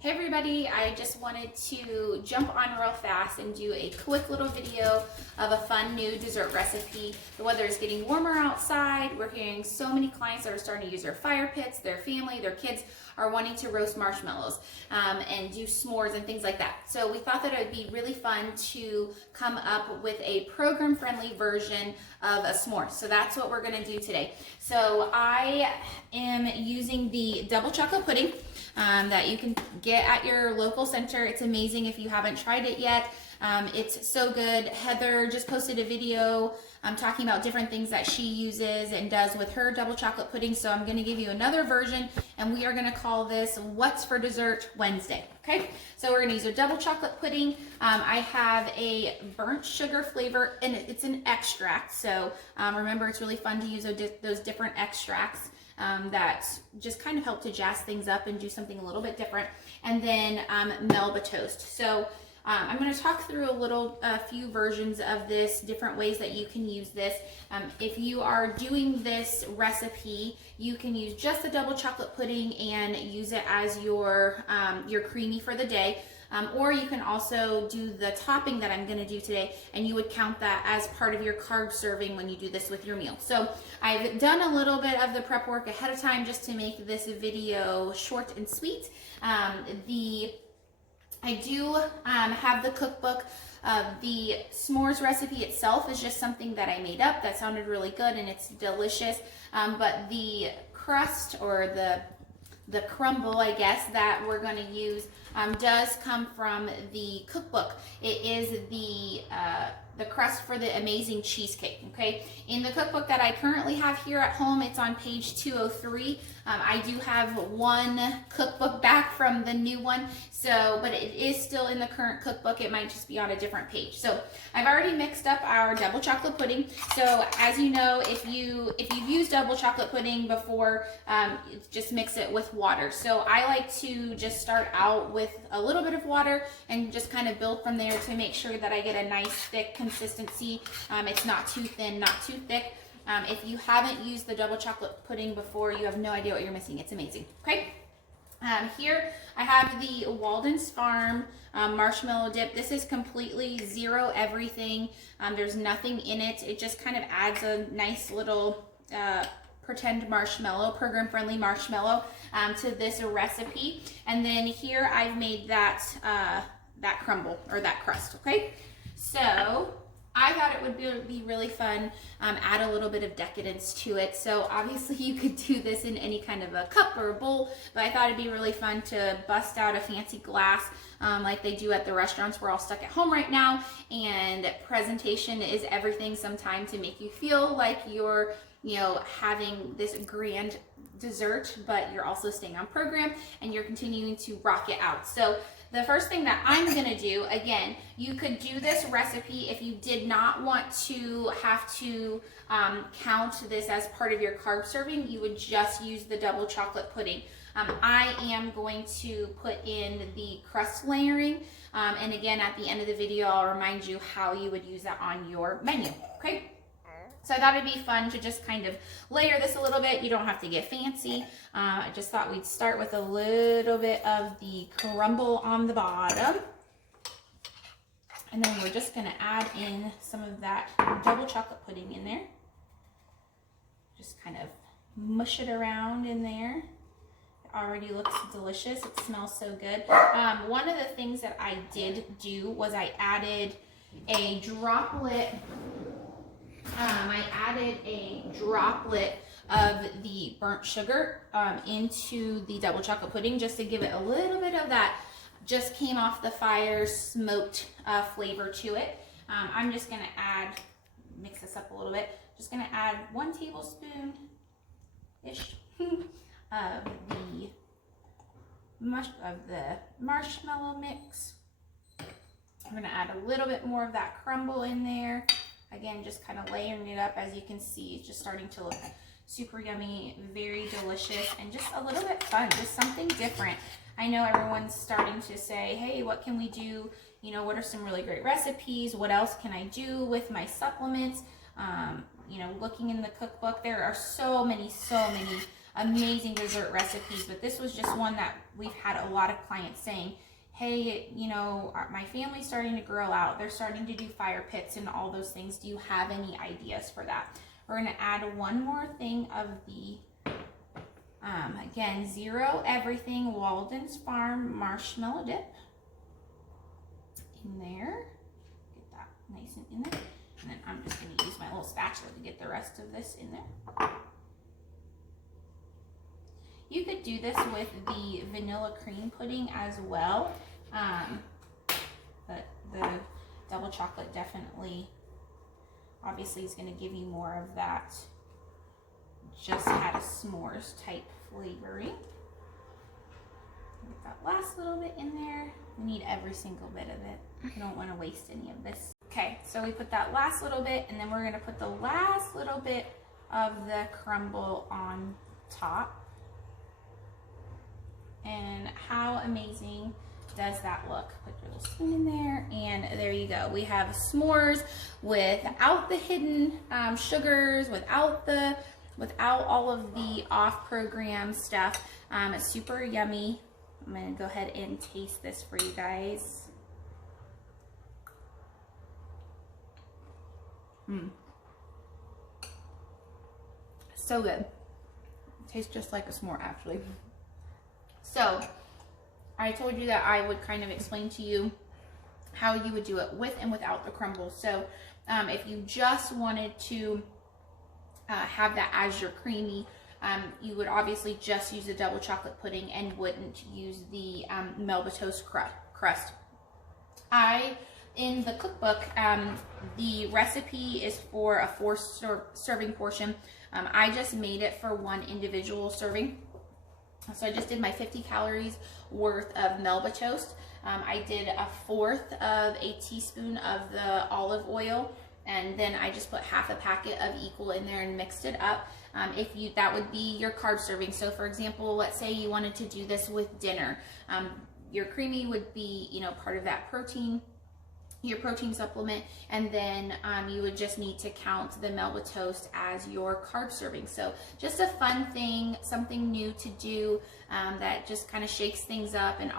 Hey everybody, I just wanted to jump on real fast and do a quick little video of a fun new dessert recipe. The weather is getting warmer outside. We're hearing so many clients that are starting to use their fire pits, their family, their kids are wanting to roast marshmallows and do s'mores and things like that. So we thought that it would be really fun to come up with a program-friendly version of a s'more. So that's what we're gonna do today. So I am using the double chocolate pudding that you can get at your local center. It's amazing if you haven't tried it yet. It's so good. Heather just posted a video talking about different things that she uses and does with her double chocolate pudding. So I'm gonna give you another version and we are gonna call this What's for Dessert Wednesday, okay? So we're gonna use a double chocolate pudding. I have a burnt sugar flavor and it's an extract. So remember, it's really fun to use those different extracts that just kind of help to jazz things up and do something a little bit different. And then Melba toast. So I'm going to talk through a few versions of this, different ways that you can use this. If you are doing this recipe, you can use just the double chocolate pudding and use it as your creamy for the day. Or you can also do the topping that I'm going to do today, and you would count that as part of your carb serving when you do this with your meal. So I've done a little bit of the prep work ahead of time just to make this video short and sweet. I do have the cookbook. The s'mores recipe itself is just something that I made up that sounded really good and it's delicious. But the crust or the crumble, I guess, that we're going to use does come from the cookbook. It is the crust for the amazing cheesecake, okay? In the cookbook that I currently have here at home, it's on page 203. I do have one cookbook back from the new one, but it is still in the current cookbook. It might just be on a different page. So I've already mixed up our double chocolate pudding. So as you know, if you've used double chocolate pudding before, just mix it with water. So I like to just start out with a little bit of water and just kind of build from there to make sure that I get a nice thick consistency. It's not too thin, not too thick. If you haven't used the double chocolate pudding before, you have no idea what you're missing. It's amazing, okay? Here I have the Walden's Farm marshmallow dip. This is completely zero everything. There's nothing in it. It just kind of adds a nice little pretend marshmallow, program-friendly marshmallow to this recipe. And then here I've made that crumble or that crust, okay? So I thought it would be really fun, add a little bit of decadence to it. So obviously you could do this in any kind of a cup or a bowl, but I thought it'd be really fun to bust out a fancy glass like they do at the restaurants. We're all stuck at home right now, and presentation is everything sometimes to make you feel like you're, having this grand dessert, but you're also staying on program and you're continuing to rock it out. So the first thing that I'm gonna do, again, you could do this recipe if you did not want to have to count this as part of your carb serving. You would just use the double chocolate pudding. I am going to put in the crust layering, and again, at the end of the video, I'll remind you how you would use that on your menu, okay? So I thought it'd be fun to just kind of layer this a little bit. You don't have to get fancy. I just thought we'd start with a little bit of the crumble on the bottom. And then we're just gonna add in some of that double chocolate pudding in there. Just kind of mush it around in there. It already looks delicious. It smells so good. One of the things that I did do was I added a droplet of the burnt sugar into the double chocolate pudding just to give it a little bit of that just came off the fire smoked flavor to it. I'm just going to mix this up a little bit, just going to add 1 tablespoon-ish of the marshmallow mix. I'm going to add a little bit more of that crumble in there. Again, just kind of layering it up. As you can see, it's just starting to look super yummy, very delicious, and just a little bit fun, just something different. I know everyone's starting to say, hey, what can we do? What are some really great recipes? What else can I do with my supplements? Looking in the cookbook, there are so many amazing dessert recipes, but this was just one that we've had a lot of clients saying, hey, you know, my family's starting to grill out. They're starting to do fire pits and all those things. Do you have any ideas for that? We're going to add one more thing of the, again, Zero Everything Walden's Farm marshmallow dip in there. Get that nice and in there. And then I'm just going to use my little spatula to get the rest of this in there. You could do this with the vanilla cream pudding as well, but the double chocolate definitely, obviously, is going to give you more of that just had a s'mores type flavoring. Get that last little bit in there. We need every single bit of it. We don't want to waste any of this. Okay, so we put that last little bit, and then we're going to put the last little bit of the crumble on top. And how amazing does that look? Put your little spoon in there, and there you go. We have s'mores without the hidden sugars, without all of the off-program stuff. It's super yummy. I'm gonna go ahead and taste this for you guys. So good. It tastes just like a s'more, actually. So, I told you that I would kind of explain to you how you would do it with and without the crumbles. So, if you just wanted to have that as your creamy, you would obviously just use the double chocolate pudding and wouldn't use the Melba toast crust. In the cookbook, the recipe is for a 4-serving portion. I just made it for one individual serving. So I just did my 50 calories worth of Melba toast. I did 1/4 of a teaspoon of the olive oil, and then I just put half a packet of Equal in there and mixed it up. That would be your carb serving. So for example, let's say you wanted to do this with dinner. Your creamy would be, you know, part of that protein, your protein supplement, and then you would just need to count the Melba toast as your carb serving. So just a fun thing, something new to do that just kind of shakes things up and